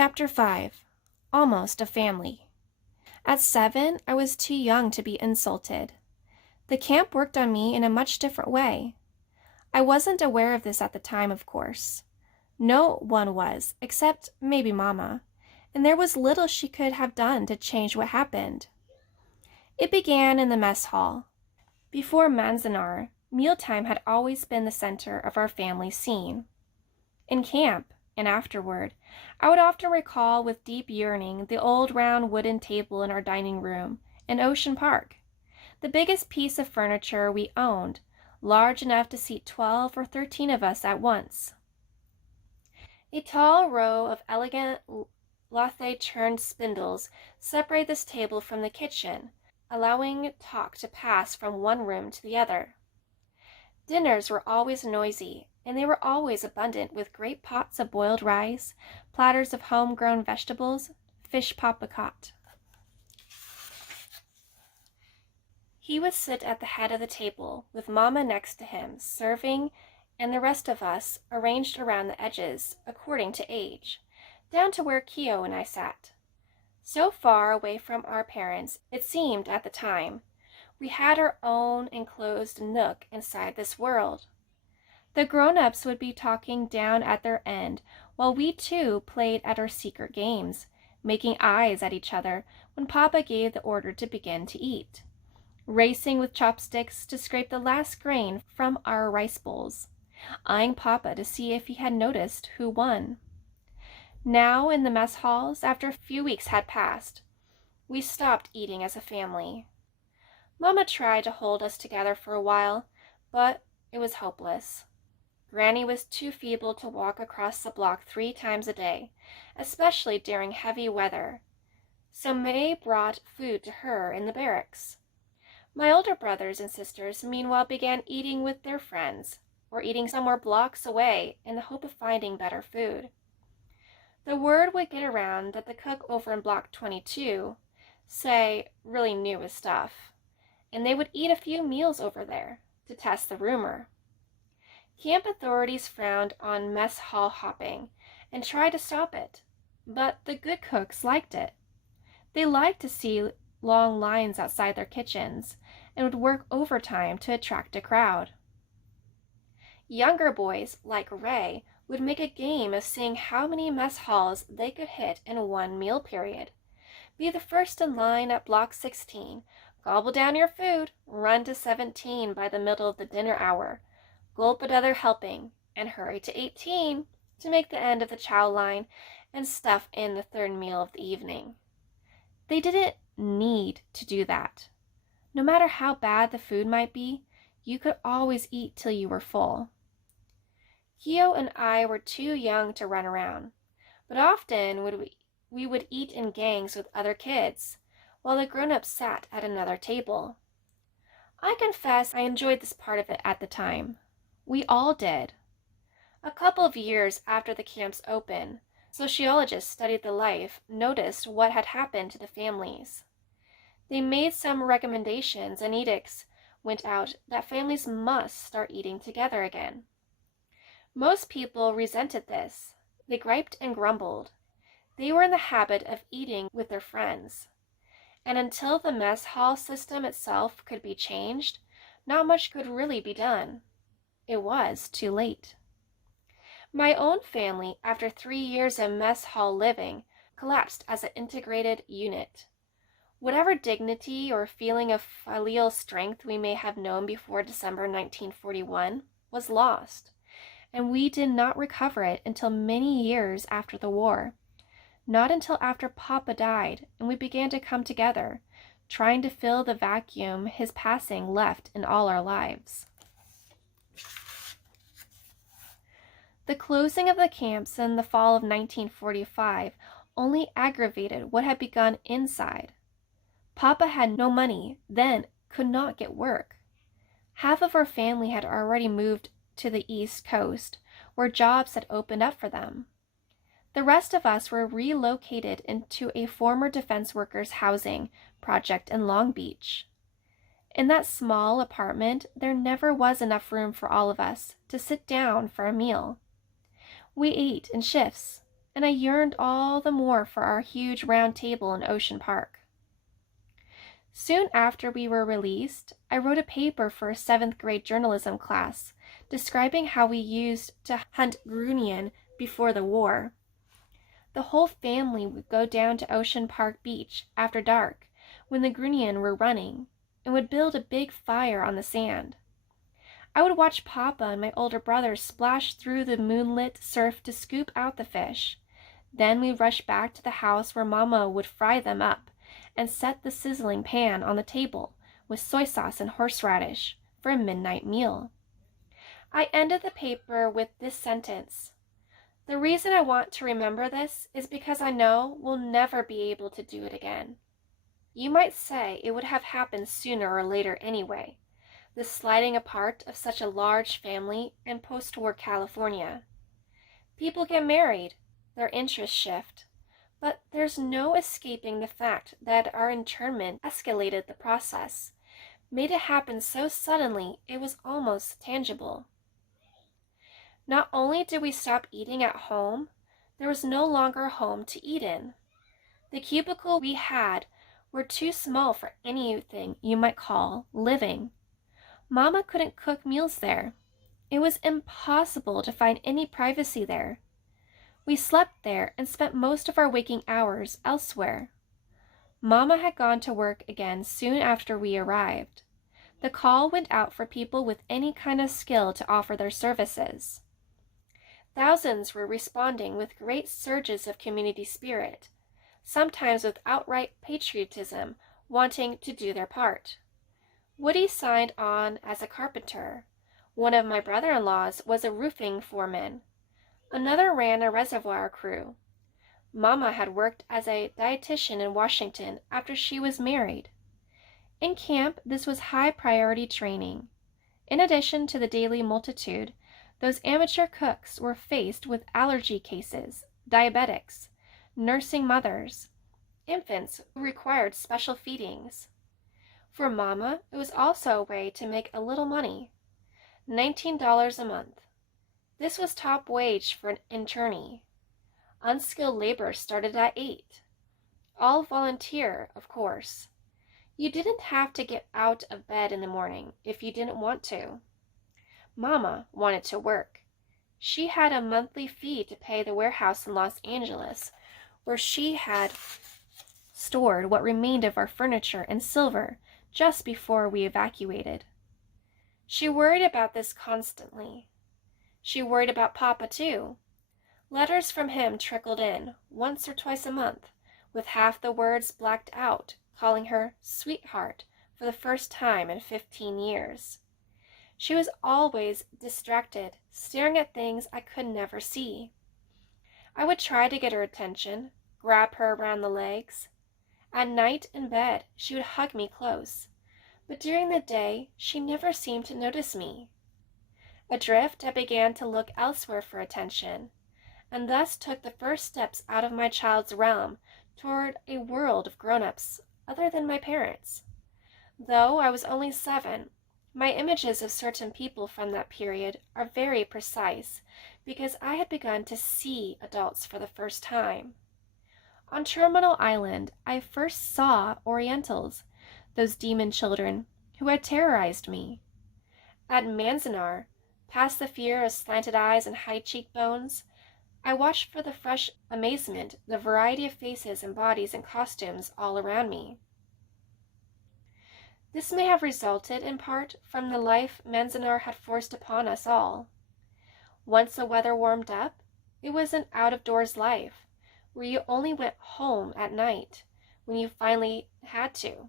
Chapter 5. Almost a Family. At 7, I was too young to be insulted. The camp worked on me in a much different way. I wasn't aware of this at the time, of course. No one was, except maybe Mama, and there was little she could have done to change what happened. It began in the mess hall. Before Manzanar, mealtime had always been the center of our family scene. In camp, and afterward, I would often recall with deep yearning the old round wooden table in our dining room in Ocean Park, the biggest piece of furniture we owned, large enough to seat 12 or 13 of us at once. A tall row of elegant lathe-turned spindles separate this table from the kitchen, allowing talk to pass from one room to the other. Dinners were always noisy, and they were always abundant with great pots of boiled rice, platters of homegrown vegetables, fish papakat. He would sit at the head of the table, with Mama next to him, serving, and the rest of us arranged around the edges, according to age, down to where Kyo and I sat. So far away from our parents, it seemed at the time, we had our own enclosed nook inside this world. The grown-ups would be talking down at their end, while we too played at our secret games, making eyes at each other when Papa gave the order to begin to eat, racing with chopsticks to scrape the last grain from our rice bowls, eyeing Papa to see if he had noticed who won. Now, in the mess halls, after a few weeks had passed, we stopped eating as a family. Mama tried to hold us together for a while, but it was hopeless. Granny was too feeble to walk across the block 3 times a day, especially during heavy weather, so May brought food to her in the barracks. My older brothers and sisters meanwhile began eating with their friends, or eating somewhere blocks away in the hope of finding better food. The word would get around that the cook over in block 22, say, really knew his stuff, and they would eat a few meals over there to test the rumor. Camp authorities frowned on mess hall hopping and tried to stop it, but the good cooks liked it. They liked to see long lines outside their kitchens and would work overtime to attract a crowd. Younger boys, like Ray, would make a game of seeing how many mess halls they could hit in one meal period. Be the first in line at block 16, gobble down your food, run to 17 by the middle of the dinner hour, gulp another helping, and hurry to 18 to make the end of the chow line and stuff in the third meal of the evening. They didn't need to do that. No matter how bad the food might be, you could always eat till you were full. Kyo and I were too young to run around, but often we would eat in gangs with other kids, while the grown-ups sat at another table. I confess I enjoyed this part of it at the time. We all did. A couple of years after the camps opened, sociologists studied the life, noticed what had happened to the families. They made some recommendations, and edicts went out that families must start eating together again. Most people resented this. They griped and grumbled. They were in the habit of eating with their friends. And until the mess hall system itself could be changed, not much could really be done. It was too late. My own family, after 3 years of mess hall living, collapsed as an integrated unit. Whatever dignity or feeling of filial strength we may have known before December 1941 was lost, and we did not recover it until many years after the war. Not until after Papa died and we began to come together, trying to fill the vacuum his passing left in all our lives. The closing of the camps in the fall of 1945 only aggravated what had begun inside. Papa had no money, then could not get work. Half of our family had already moved to the East Coast, where jobs had opened up for them. The rest of us were relocated into a former defense workers' housing project in Long Beach. In that small apartment, there never was enough room for all of us to sit down for a meal. We ate in shifts, and I yearned all the more for our huge round table in Ocean Park. Soon after we were released, I wrote a paper for a 7th grade journalism class describing how we used to hunt grunion before the war. The whole family would go down to Ocean Park Beach after dark when the grunion were running and would build a big fire on the sand. I would watch Papa and my older brother splash through the moonlit surf to scoop out the fish. Then we'd rush back to the house where Mama would fry them up and set the sizzling pan on the table with soy sauce and horseradish for a midnight meal. I ended the paper with this sentence: "The reason I want to remember this is because I know we'll never be able to do it again." You might say it would have happened sooner or later anyway, the sliding apart of such a large family in post-war California. People get married, their interests shift, but there's no escaping the fact that our internment escalated the process, made it happen so suddenly it was almost tangible. Not only did we stop eating at home, there was no longer a home to eat in. The cubicle we had were too small for anything you might call living. Mama couldn't cook meals there. It was impossible to find any privacy there. We slept there and spent most of our waking hours elsewhere. Mama had gone to work again soon after we arrived. The call went out for people with any kind of skill to offer their services. Thousands were responding with great surges of community spirit, sometimes with outright patriotism, wanting to do their part. Woody signed on as a carpenter. One of my brother-in-laws was a roofing foreman. Another ran a reservoir crew. Mama had worked as a dietitian in Washington after she was married. In camp, this was high-priority training. In addition to the daily multitude, those amateur cooks were faced with allergy cases, diabetics, nursing mothers, infants who required special feedings. For Mama, it was also a way to make a little money, $19 a month. This was top wage for an internee. Unskilled labor started at 8. All volunteer, of course. You didn't have to get out of bed in the morning if you didn't want to. Mama wanted to work. She had a monthly fee to pay the warehouse in Los Angeles, where she had stored what remained of our furniture and silver just before we evacuated. She worried about this constantly. She worried about Papa, too. Letters from him trickled in, once or twice a month, with half the words blacked out, calling her sweetheart for the first time in 15 years. She was always distracted, staring at things I could never see. I would try to get her attention, grab her around the legs. At night in bed, she would hug me close, but during the day, she never seemed to notice me. Adrift, I began to look elsewhere for attention, and thus took the first steps out of my child's realm toward a world of grown-ups other than my parents. Though I was only 7, my images of certain people from that period are very precise because I had begun to see adults for the first time. On Terminal Island, I first saw Orientals, those demon children who had terrorized me. At Manzanar, past the fear of slanted eyes and high cheekbones, I watched for the fresh amazement, the variety of faces and bodies and costumes all around me. This may have resulted in part from the life Manzanar had forced upon us all. Once the weather warmed up, it was an out-of-doors life, where you only went home at night when you finally had to.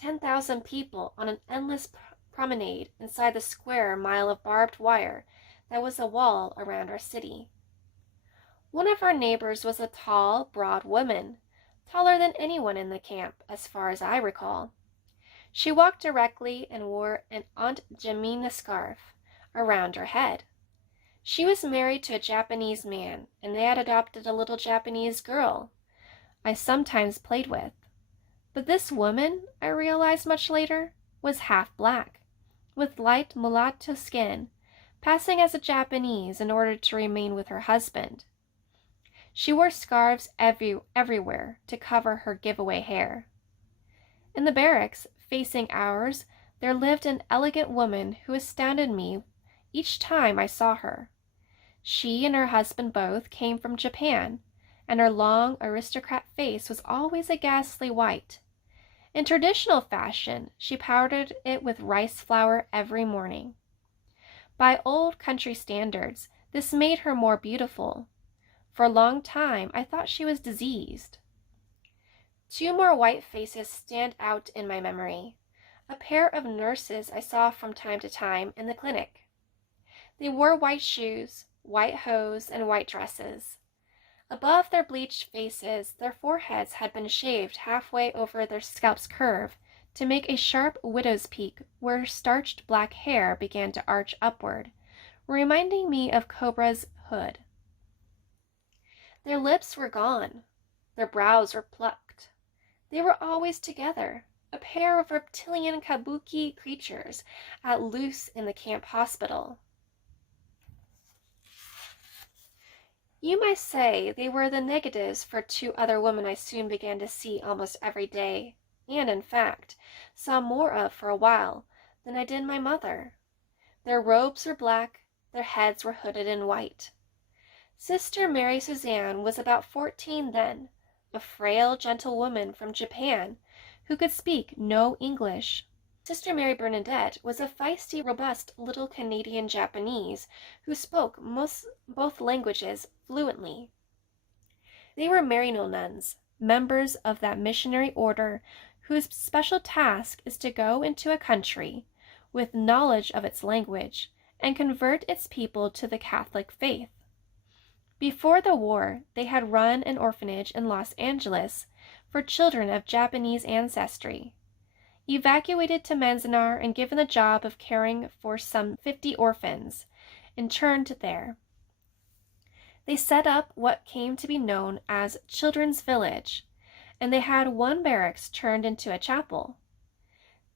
10,000 people on an endless promenade inside the square mile of barbed wire that was a wall around our city. One of our neighbors was a tall, broad woman, taller than anyone in the camp, as far as I recall. She walked directly and wore an Aunt Jemina scarf around her head. She was married to a Japanese man, and they had adopted a little Japanese girl I sometimes played with. But this woman, I realized much later, was half black, with light mulatto skin, passing as a Japanese in order to remain with her husband. She wore scarves everywhere to cover her giveaway hair. In the barracks, facing ours, there lived an elegant woman who astounded me each time I saw her. She and her husband both came from Japan, and her long aristocrat face was always a ghastly white. In traditional fashion, she powdered it with rice flour every morning. By old country standards, this made her more beautiful. For a long time, I thought she was diseased. Two more white faces stand out in my memory. A pair of nurses I saw from time to time in the clinic. They wore white shoes, white hose, and white dresses. Above their bleached faces, their foreheads had been shaved halfway over their scalp's curve to make a sharp widow's peak where starched black hair began to arch upward, reminding me of Cobra's hood. Their lips were gone. Their brows were plucked. They were always together, a pair of reptilian kabuki creatures at loose in the camp hospital. You might say they were the negatives for two other women I soon began to see almost every day, and, in fact, saw more of for a while than I did my mother. Their robes were black, their heads were hooded in white. Sister Mary Suzanne was about 14 then, a frail, gentle woman from Japan who could speak no English. Sister Mary Bernadette was a feisty, robust little Canadian Japanese who spoke both languages fluently. They were Maryknoll nuns, members of that missionary order whose special task is to go into a country with knowledge of its language and convert its people to the Catholic faith. Before the war, they had run an orphanage in Los Angeles for children of Japanese ancestry. Evacuated to Manzanar and given the job of caring for some 50 orphans, interned there. They set up what came to be known as Children's Village, and they had one barracks turned into a chapel.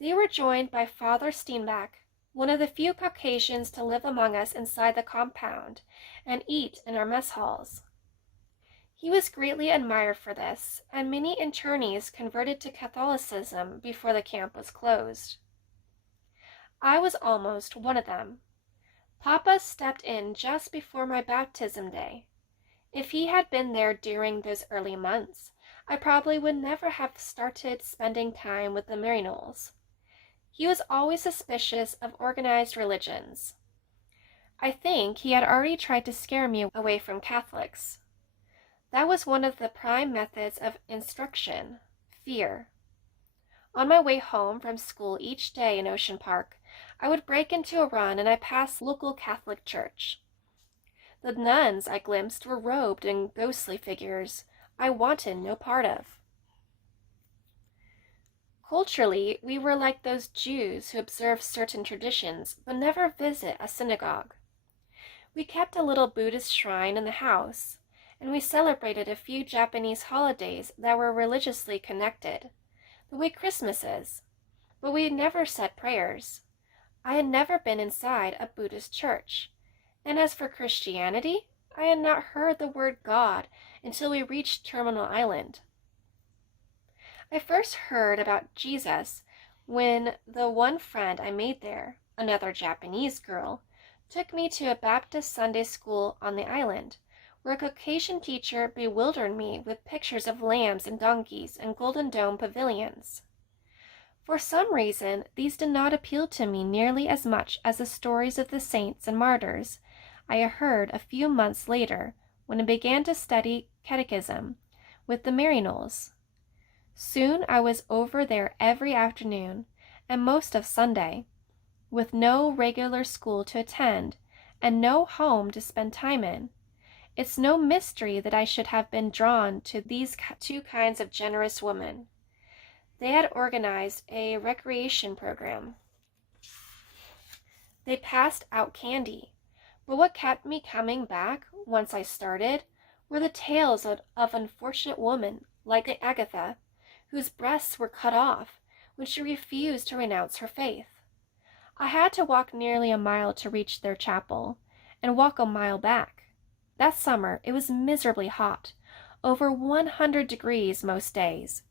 They were joined by Father Steenbach, one of the few Caucasians to live among us inside the compound and eat in our mess halls. He was greatly admired for this, and many internees converted to Catholicism before the camp was closed. I was almost one of them. Papa stepped in just before my baptism day. If he had been there during those early months, I probably would never have started spending time with the Maryknolls. He was always suspicious of organized religions. I think he had already tried to scare me away from Catholics. That was one of the prime methods of instruction, fear. On my way home from school each day in Ocean Park, I would break into a run and I passed local Catholic church. The nuns I glimpsed were robed in ghostly figures I wanted no part of. Culturally, we were like those Jews who observe certain traditions but never visit a synagogue. We kept a little Buddhist shrine in the house, and we celebrated a few Japanese holidays that were religiously connected, the way Christmas is, but we never said prayers. I had never been inside a Buddhist church, and as for Christianity, I had not heard the word God until we reached Terminal Island. I first heard about Jesus when the one friend I made there, another Japanese girl, took me to a Baptist Sunday school on the island, where a Caucasian teacher bewildered me with pictures of lambs and donkeys and golden dome pavilions. For some reason, these did not appeal to me nearly as much as the stories of the saints and martyrs I heard a few months later when I began to study catechism with the Maryknolls. Soon I was over there every afternoon and most of Sunday, with no regular school to attend and no home to spend time in. It's no mystery that I should have been drawn to these two kinds of generous women. They had organized a recreation program. They passed out candy, but what kept me coming back once I started were the tales of unfortunate women like Agatha, whose breasts were cut off when she refused to renounce her faith. I had to walk nearly a mile to reach their chapel, and walk a mile back. That summer it was miserably hot, over 100 degrees most days.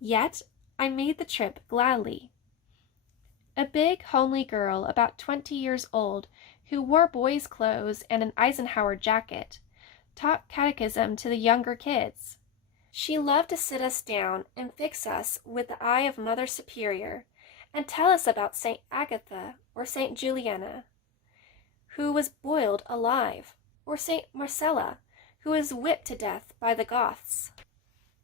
Yet I made the trip gladly. A big, homely girl about 20 years old, who wore boys' clothes and an Eisenhower jacket, taught catechism to the younger kids. She loved to sit us down and fix us with the eye of Mother Superior and tell us about St. Agatha or St. Juliana, who was boiled alive, or St. Marcella, who was whipped to death by the Goths.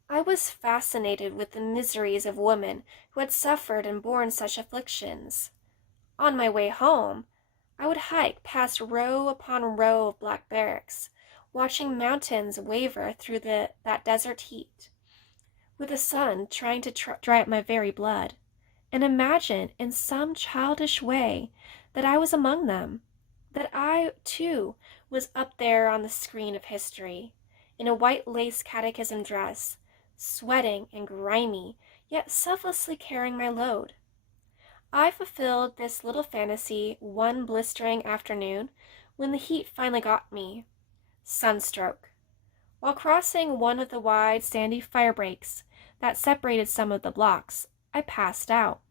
I was fascinated with the miseries of women who had suffered and borne such afflictions. On my way home, I would hike past row upon row of black barracks, watching mountains waver through that desert heat, with the sun trying to dry up my very blood, and imagine in some childish way that I was among them, that I, too, was up there on the screen of history, in a white lace catechism dress, sweating and grimy, yet selflessly carrying my load. I fulfilled this little fantasy one blistering afternoon when the heat finally got me. Sunstroke. While crossing one of the wide sandy fire breaks that separated some of the blocks, I passed out.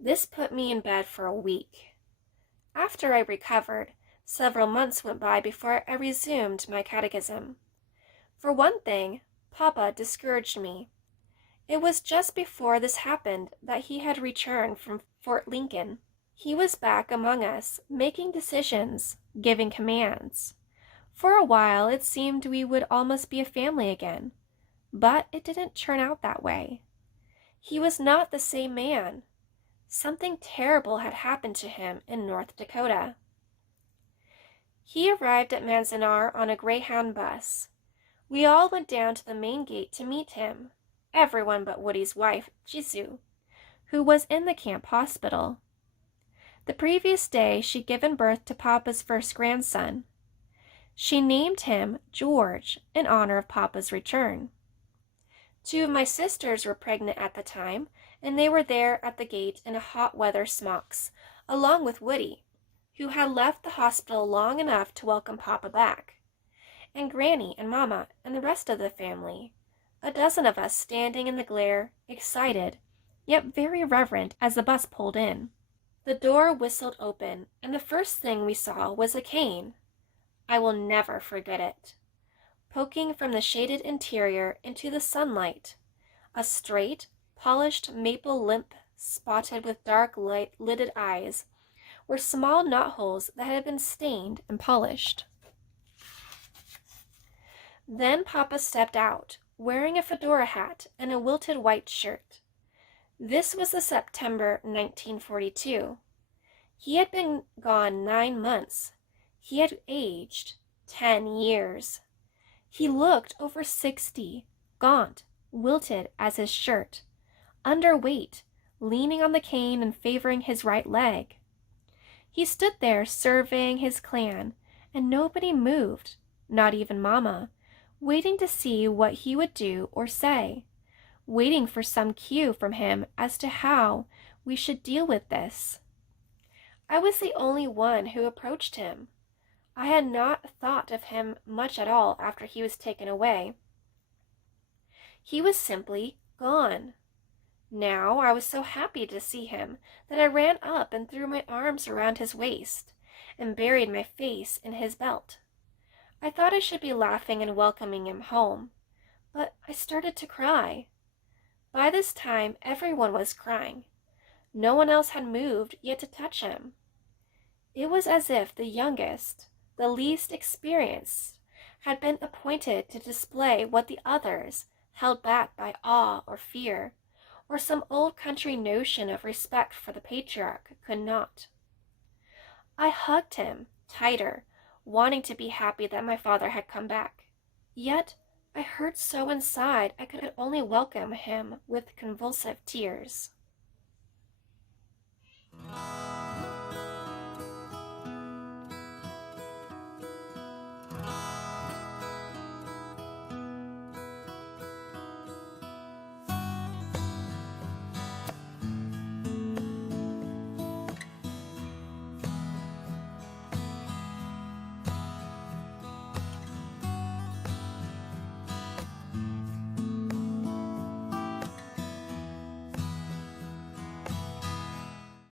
This put me in bed for a week. After I recovered, several months went by before I resumed my catechism. For one thing, Papa discouraged me. It was just before this happened that he had returned from Fort Lincoln. He was back among us, making decisions, giving commands. For a while it seemed we would almost be a family again, but it didn't turn out that way. He was not the same man. Something terrible had happened to him in North Dakota. He arrived at Manzanar on a Greyhound bus. We all went down to the main gate to meet him, everyone but Woody's wife, Jizu, who was in the camp hospital. The previous day she'd given birth to Papa's first grandson. She named him George in honor of Papa's return. 2 of my sisters were pregnant at the time, and they were there at the gate in hot weather smocks, along with Woody, who had left the hospital long enough to welcome Papa back, and Granny and Mama and the rest of the family, a dozen of us standing in the glare, excited, yet very reverent as the bus pulled in. The door whistled open, and the first thing we saw was a cane. I will never forget it. Poking from the shaded interior into the sunlight, a straight, polished maple limp spotted with dark lidded eyes, were small knotholes that had been stained and polished. Then Papa stepped out, wearing a fedora hat and a wilted white shirt. This was the September 1942. He had been gone 9 months. He had aged 10 years. He looked over 60, gaunt, wilted as his shirt, underweight, leaning on the cane and favoring his right leg. He stood there surveying his clan, and nobody moved, not even Mama, waiting to see what he would do or say, waiting for some cue from him as to how we should deal with this. I was the only one who approached him. I had not thought of him much at all after he was taken away. He was simply gone. Now I was so happy to see him that I ran up and threw my arms around his waist and buried my face in his belt. I thought I should be laughing and welcoming him home, but I started to cry. By this time everyone was crying. No one else had moved yet to touch him. It was as if the youngest, the least experienced, had been appointed to display what the others, held back by awe or fear, or some old country notion of respect for the patriarch, could not. I hugged him tighter, wanting to be happy that my father had come back. Yet I hurt so inside I could only welcome him with convulsive tears.